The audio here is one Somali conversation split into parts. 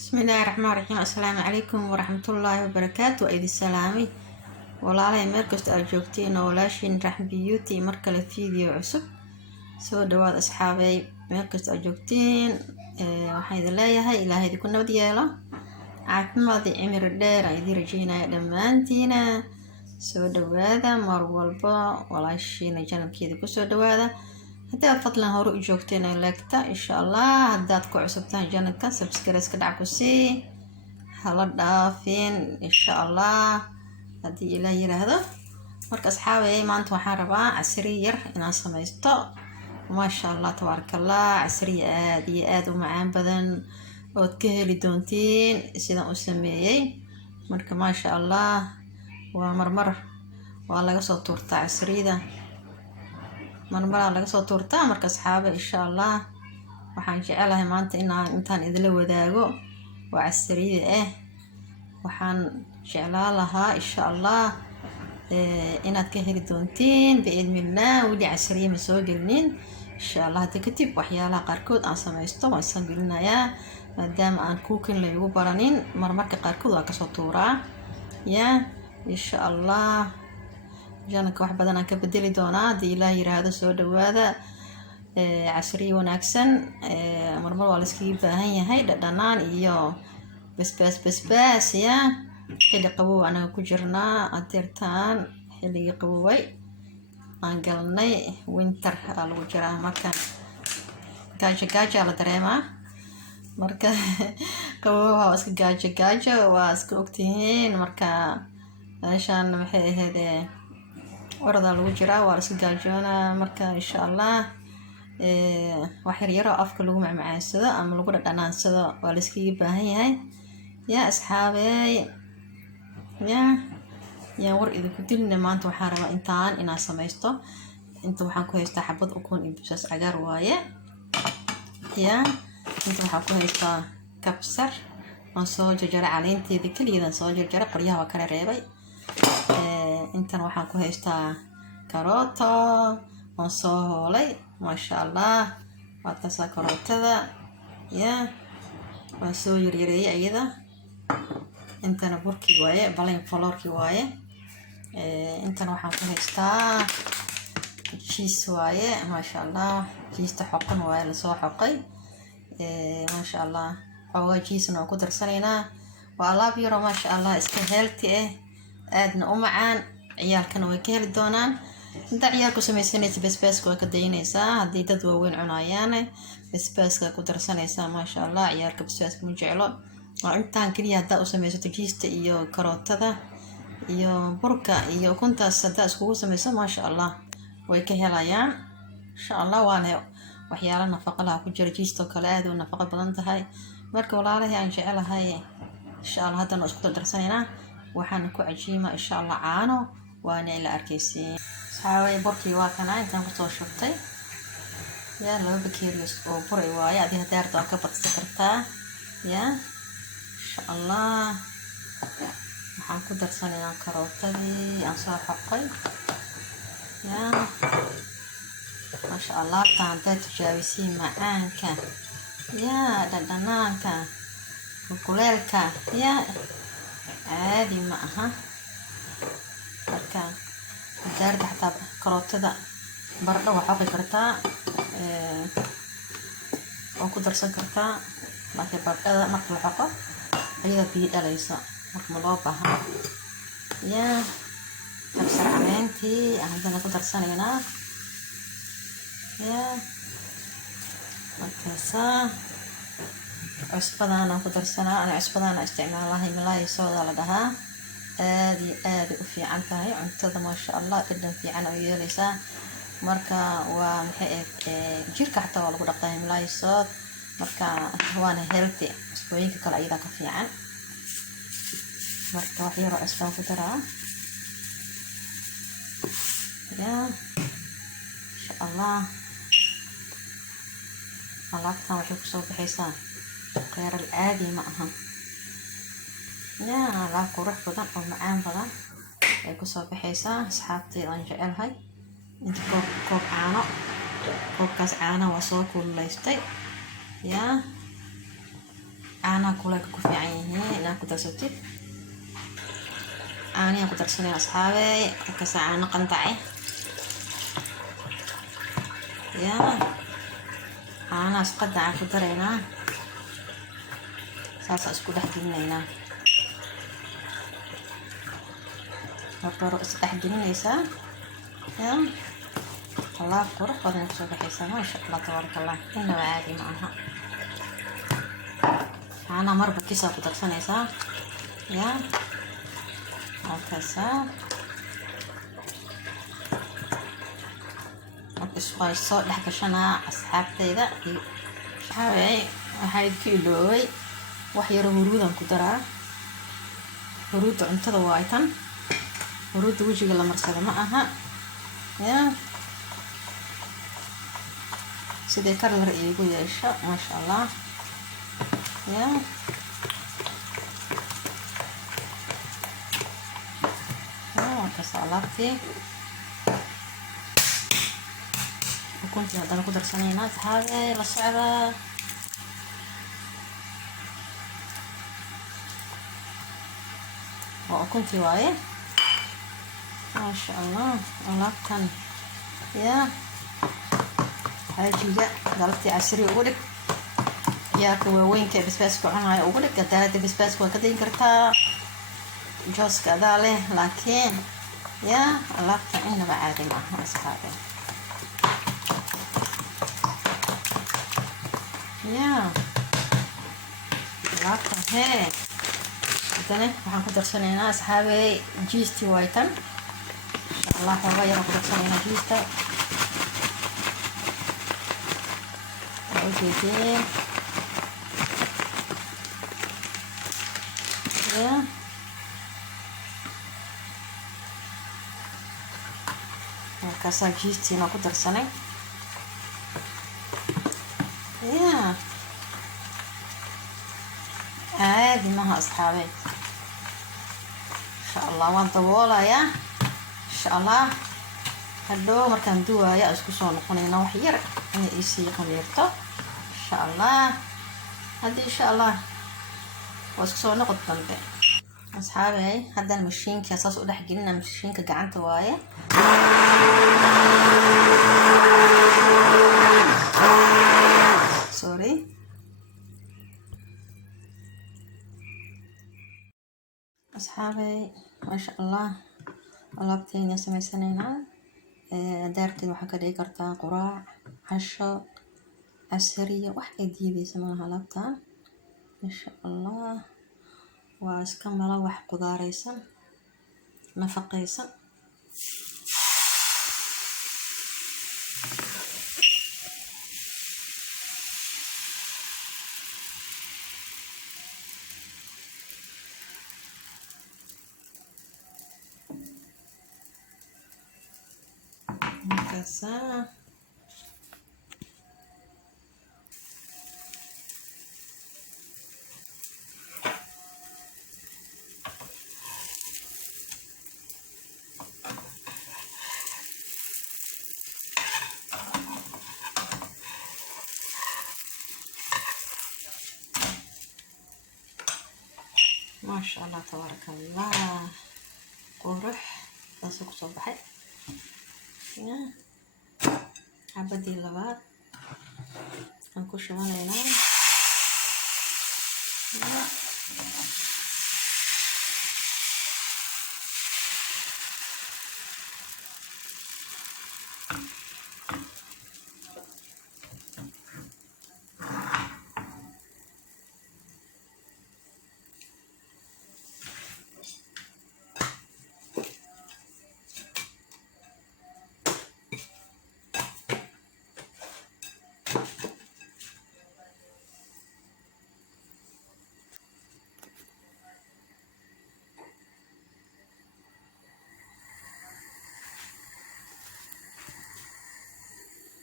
بسم الله الرحمن الرحيم. السلام عليكم ورحمة الله وبركاته. وإيدي السلامي والله مركز أرجوكتين ولاشين رح بيوتي مركز فيديو عصب سو دواد أصحابي مركز أرجوكتين وحيد الله يهي إلى هيدي كنا بديالا عافمادي عمر الدير أيدي رجينا دمانتينا سو دوادا مرولبا ولاشين جانب كيدي كسو دوادا haddaad fadlan hore u joogteen ay leegta insha allah haddaad ku cusubtaan janalka subscribe ka dhac ku sii hala dhaafin insha allah haddii ilaa yiraahdo. marka asxaabay maanta waxaan rabaa casri yar inaan samaysto maasha allah tabaarakallah. casri aad iyo aad u macaan badan ood ka heli doontiin sidaan u sameeyay. marka maasha allah waa marmar waa laga soo tuurtaa casrida marmar laga soo tuurtaa. marka asxaaba insha allah waxaan jecelahay maanta intaan idila wadaago waa casriye waxaan jeclaan lahaa insha allah inaad ka heli doontiin biidnillah. weli casriye ma soo gelinin insha allah. hadda kadib waxyaalaha qaarkood aan samaysto waan soo gelinayaa maadaama aan cooking lagu baranin marmarka qaarkood waa kasoo tuuraa ya insha allah. janalka wax badan aan ka bedeli doonaa haddii ilaah yiraahdo. soo dhawaada casriye wanaagsan. marmar waa la iskaga baahan yahay dhadhanaan iyo basbaas ya. xilli qabow anaga ku jirnaa adeertaan xilligii qaboway aan galnay winter aa lagu jiraa. marka gaajo la dareemaa marka qabow waa iska gaajo waa iska ogtihiin. marka meeshaan maxay ahayd orada lagu jiraa waa iska gaajoona. marka insha allah wax yar afka lagu macmacaansado ama lagu dhadhanaansado waa la iskaga baahan yahay ya asxaabey ya war idinku dilna. maanta waxaan rabaa intaan inaan samaysto. inta waxaan ku haystaa xabad ukun iyo basbaas cagaar waaye ya. inta waxaan ku haystaa kabsar aan soo jarjaray caleenteeda kaliya soo jarjaray qoryaha waa kala reebay. intan waxaan ku haystaa karooto aan soo hoolay maasha allah. waa taasa karootada ya waan soo yaryareeyay iyada. intana burkii waaye balayn florkii waaye. intana waxaan ku haystaa cheese waaye maasha allah. cheese xoqan waaye lasoo xoqay maasha allah. xoogaa cheese aan ku darsanaynaa. waa alaab yaro maasha allah iska healthy aadna u macaan. ciyaalkana way ka heli doonaan. inta ciyaalku samaysanaysa basbaaska waa ka daynaysaa. haddii dad waaweyn cunayaan basbaaska ku darsanaysaa maasha allah. ciyaalka basbaaska ma jeclo. waa intaan kaliya haddaa u samaysato jiista iyo karootada iyo burka iyo ukuntaas haddaa iskugu samayso maasha allah way ka helayaan insha allah. waana waxyaalo nafaqo laha ku jira. jiistoo kale aad u nafaqo badan tahay. marka walaalahay aan jecelahay insha allah haddana isku darsanaynaa. waxaan ku cajiima insha allah caano waana ila arkaysiin saaway. burkii waa kana intaan ku soo shubtay ya 2 bakeeri oo bur waaye. adii hadaarto ka badsan kartaa ya insha allah. waxaan ku darsanaynaa karootadii aan soo xoqay ya maasha allah. taanta tijaabisiin macaanka ya dhadhanaanka kuleelka ya caadi ma aha. marka daarda xataa karootada baradho waa xoqi kartaa oo ku darsan kartaa. laakiin baradhada marka la xoqo ayada biyo dhalaysa marka ma loo baahna ya. kabsar caleentii aan haddana ku darsanaynaa ya. markaasa cusbadaan aan ku darsanaa. ana cusbadaan isticmaalaha Himalaya sooda la dhahaa. aad iyo aad u fiican tahay cuntada maasha allah. dhadhan fiican oo yeelaysaa. marka waa maxay jirka xataa waa lagu dhaqaa Himalaya sood. marka waana healthy. cusbooyinka kale ayada ka fiican. marka wax yar oo cusbaan ku daraa ya insha allah. alaabtan waxay kusoo baxaysaa qeyral caadi ma aha ya. alaab qurux badan oo macaan badan ay kusoo baxaysaa asxaabtay aan jecelahay. inta koob caano. koobkaas caanaha waa soo kululeystay ya caanaha kulaylka ku fiican yihiin inaad ku darsatid. caanihi ku darsanay asxaabey, markaas caano qandace yaa caanahaas qandaca ku daraynaa, saasa isku dhex gelinaynaa. marka hore is dhex gelinaysaa yaa alaab qurux badan kusoo baxaysaa. maasha allah tabaarakallah, inaba caadi ma aha. caanaha marba kisaa ku darsanaysaa yaa markaasaa marka soo dhex gashanaa asxaabteyda. waxaa idinku iloobay wax yaro huruudan ku daraa. huruudda cuntada waa tan, huruudda wejiga la marsada ma aha yaa sidee kalar iigu yeesho maasha allah yaa markaas alaabtii ukuntii haddana ku darsanaynaa asxaabey, la socda. waa ukuntii waaye maasha allah. alaabtan yaa xaajiga galabtii casri ugu dhig, yaa ka waaweynka ee basbaaska cunaya ugu dhig. hadaada basbaaska waa ka dayn kartaa, jooska adaa leh, laakiin yaa alaabta inaba caadi ma aha asxaabey yaa alaabtan hee. haddana waxaan ku darsanaynaa asxaabey jiistii waay tan, insha allah xoogaa yaraan ku darsanaynaa jiista. waa ujeedeen yaa markaasaa jiistiina ku darsanay yaa caadi maha asxaabey. insha allah waan daboolayaa, insha allah hadhow markaan duwaaya isku soo noqonayna wax yar inay isii qamiirto insha allah. haddii insha allah waa isku soo noqod dambe asxaabey. haddana mashiinka saas u dhex gelina, mashiinka gacanta waaye. sorry asxaabey, maasha allah alaabteyna sameysanaynaa. daarteed waxaa ka dhigi kartaa quraac, casho, casariya, wax ay diideysa malaha alaabtan insha allah. waa iska mala wax qudaareysan nafaqeysan. markaasaa maasha allah tabaarakallah, qurux saasuu kusoo baxay. xabadii labaad aan ku shubanaynaa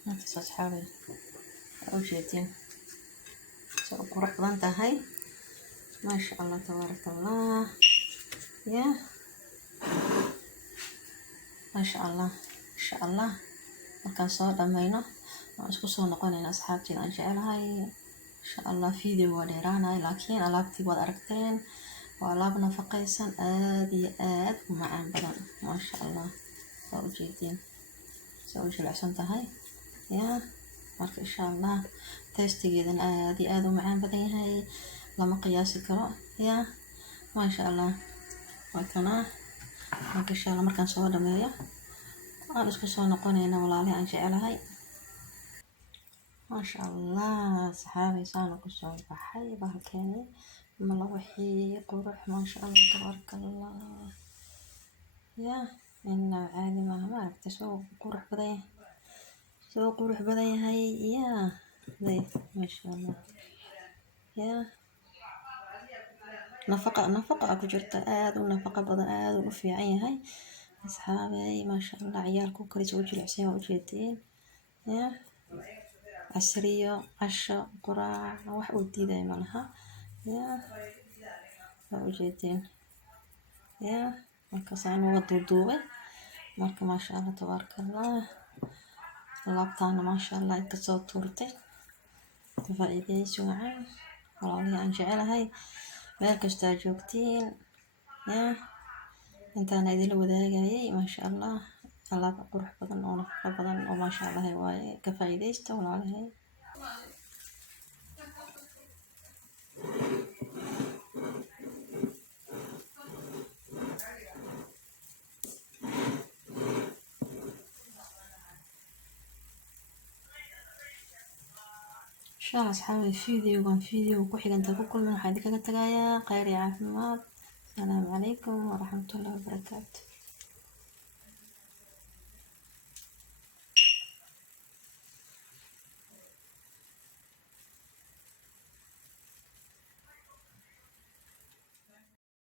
intaas asxaabey. ujeedin soo qurux badan tahay maasha allah tabaarakallah yaa maasha allah. insha allah markaan soo dhamayno waan isku soo noqonayna asxaabteena aan jecelahay insha allah video waa dheeraanay, laakiin alaabtii waad aragteen. waa alaab nafaqaysan aad iyo aad u macaan badan, maasha allah. waa ujeedin saa u jilicsan tahay ya. marka insha allah tastigeedana aad iyo aad u macaan badan yahay, lama qiyaasi karo ya, maasha allah. waa kana marka insha allah markaan soo dhameeyo aan isku soo noqonayna walaalihi aan jecelahay. maasha allah saxaabay saana kusoo baxay bahalkeeni mala wixii qurux, maasha allah tabarakallah ya. inna caadi maaha, ma aragtay soo qurux badan yahay, soo qurux badan yahay ya. maasha allah ya. nafaqa ku jirta, aad u nafaqa badan, aad u fiican yahay asxaabay, maasha allah. ciyaalku karis u jilicsan waa ujeedin ya. casriyo, casho, quraac, wax uu diiday ma laha ya. waa ujeedin ya. markaasaan uga duuduubay marka maasha allah tabarakallah. alaabtaana maasha allah inka soo tuurtay, ka faa'iidaysi wacan walaalihi aan jecelahay meel kastaa joogtiin ya. intaana idinla wadaagayay maasha allah. alaab qurux badan oo nafaqo badan oo maasha allah waaye, ka faa'iidaysta walaalihi. insha allah asxaabi videogan video ku xiganta ku kulman waxaa idinkaga tagayaa khayr iyo caafimaad. asalaamu calaykum waraxmatullahi wabarakaatu.